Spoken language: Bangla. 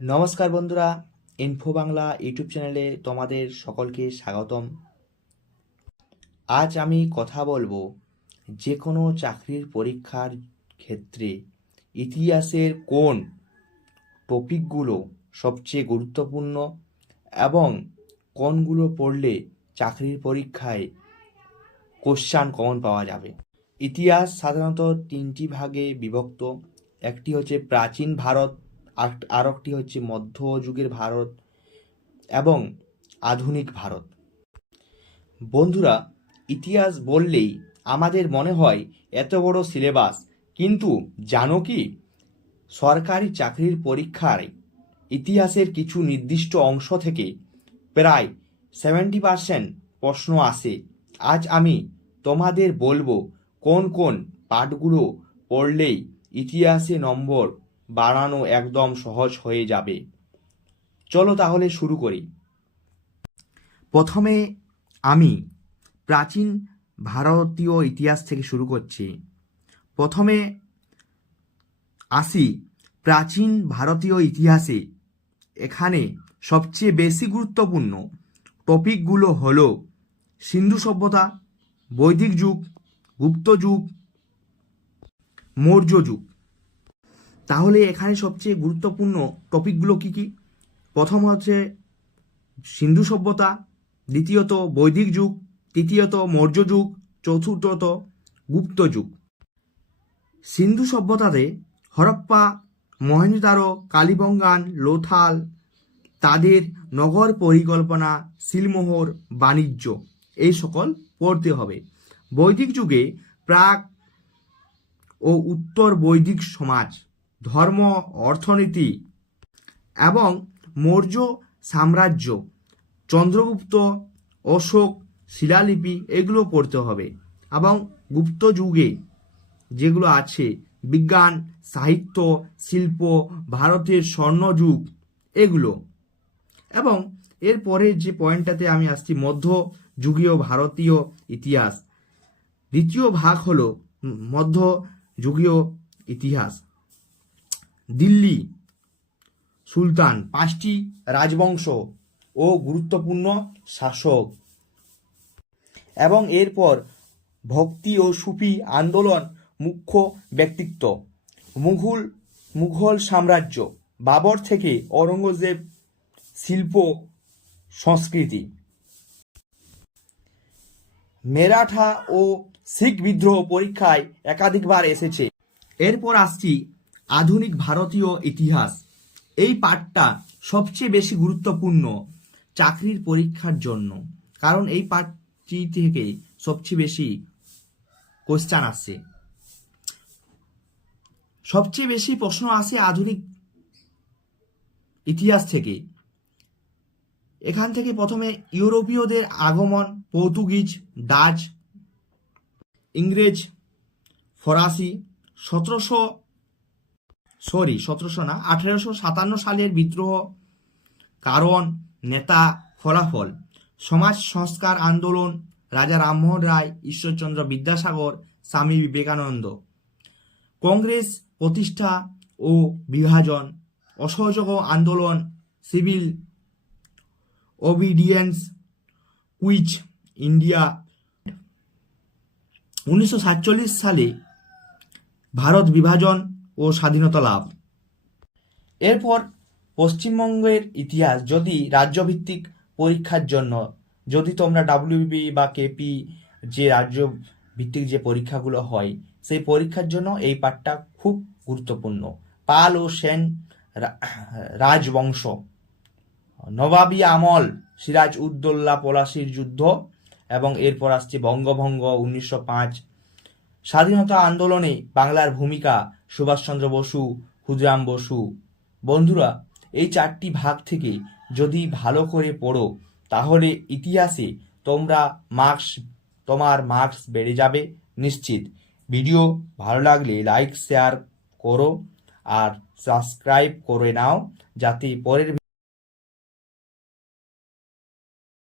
নমস্কার বন্ধুরা, ইনফো বাংলা ইউটিউব চ্যানেলে তোমাদের সকলকে স্বাগতম। আজ আমি কথা বলবো যে কোনো চাকরির পরীক্ষার ক্ষেত্রে ইতিহাসের কোন টপিকগুলো সবচেয়ে গুরুত্বপূর্ণ এবং কোনগুলো পড়লে চাকরির পরীক্ষায় কোশ্চান কমন পাওয়া যাবে। ইতিহাস সাধারণত তিনটি ভাগে বিভক্ত। একটি হচ্ছে প্রাচীন ভারত, আর একটি হচ্ছে মধ্যযুগের ভারত এবং আধুনিক ভারত। বন্ধুরা, ইতিহাস বললেই আমাদের মনে হয় এত বড় সিলেবাস, কিন্তু জানো কি সরকারি চাকরির পরীক্ষায় ইতিহাসের কিছু নির্দিষ্ট অংশ থেকে প্রায় 70% প্রশ্ন আসে। আজ আমি তোমাদের বলবো কোন কোন পাঠগুলো পড়লেই ইতিহাসে নম্বর বাড়ানো একদম সহজ হয়ে যাবে। চলো তাহলে শুরু করি। প্রথমে আমি প্রাচীন ভারতীয় ইতিহাস থেকে শুরু করছি। প্রথমে আসি প্রাচীন ভারতীয় ইতিহাসে। এখানে সবচেয়ে বেশি গুরুত্বপূর্ণ টপিকগুলো হলো সিন্ধু সভ্যতা, বৈদিক যুগ, গুপ্ত যুগ, মৌর্য যুগ। তাহলে এখানে সবচেয়ে গুরুত্বপূর্ণ টপিকগুলো কি কি? প্রথম হচ্ছে সিন্ধু সভ্যতা, দ্বিতীয়ত বৈদিক যুগ, তৃতীয়ত মৌর্য যুগ, চতুর্থত গুপ্ত যুগ। সিন্ধু সভ্যতাতে হরপ্পা, মহেঞ্জোদারো, কালীবঙ্গান, লোথাল, তাদের নগর পরিকল্পনা, সিলমোহর, বাণিজ্য, এই সকল পড়তে হবে। বৈদিক যুগে প্রাক ও উত্তর বৈদিক সমাজ, ধর্ম, অর্থনীতি এবং মৌর্য সাম্রাজ্য, চন্দ্রগুপ্ত, অশোক, শিলালিপি, এগুলো পড়তে হবে। এবং গুপ্ত যুগে যেগুলো আছে বিজ্ঞান, সাহিত্য, শিল্প, ভারতের স্বর্ণযুগ, এগুলো। এবং এরপরে যে পয়েন্টটাতে আমি আসছি, মধ্যযুগীয় ভারতীয় ইতিহাস। দ্বিতীয় ভাগ হলো মধ্যযুগীয় ইতিহাস। দিল্লি সুলতান, 5টি রাজবংশ ও গুরুত্বপূর্ণ শাসক, এবং এরপর ভক্তি ও সুফি আন্দোলন মুখ্য ব্যক্তিত্ব। মুঘল সাম্রাজ্য, বাবর থেকে ঔরঙ্গজেব, শিল্প সংস্কৃতি। মেরাঠা ও শিখ বিদ্রোহ পরীক্ষায় একাধিকবার এসেছে। এরপর আসছি আধুনিক ভারতীয় ইতিহাস। এই পাঠটা সবচেয়ে বেশি গুরুত্বপূর্ণ চাকরির পরীক্ষার জন্য, কারণ এই পাঠটি থেকে সবচেয়ে বেশি কোশ্চেন আসছে, সবচেয়ে বেশি প্রশ্ন আসে আধুনিক ইতিহাস থেকে। এখান থেকে প্রথমে ইউরোপীয়দের আগমন, পর্তুগিজ, ডাচ, ইংরেজ, ফরাসি, 1857 সালের বিদ্রোহ, কারণ, নেতা, ফলাফল, সমাজ সংস্কার আন্দোলন, রাজা রামমোহন রায়, ঈশ্বরচন্দ্র বিদ্যাসাগর, স্বামী বিবেকানন্দ, কংগ্রেস প্রতিষ্ঠা ও বিভাজন, অসহযোগ আন্দোলন, সিভিল ওবিডিয়েন্স, কুইট ইন্ডিয়া, 1947 সালে ভারত বিভাজন ও স্বাধীনতা লাভ। এরপর পশ্চিমবঙ্গের ইতিহাস। যদি রাজ্যভিত্তিক পরীক্ষার জন্য, যদি তোমরা ডাব্লিউবি বা কেপি, যে রাজ্য ভিত্তিক যে পরীক্ষাগুলো হয়, সেই পরীক্ষার জন্য এই পাঠটা খুব গুরুত্বপূর্ণ। পাল ও সেন রাজবংশ, নবাবী আমল, সিরাজ উদ্দৌলা পলাশির যুদ্ধ, এবং এরপর আসছে বঙ্গভঙ্গ 1905, স্বাধীনতা আন্দোলনে বাংলার ভূমিকা, সুভাষচন্দ্র বসু, ক্ষুদিরাম বসু। বন্ধুরা, এই 4টি ভাগ থেকে যদি ভালো করে পড়ো, তাহলে ইতিহাসে তোমার মার্কস বেড়ে যাবে নিশ্চিত। ভিডিও ভালো লাগলে লাইক শেয়ার করো আর সাবস্ক্রাইব করে নাও, যাতে পরের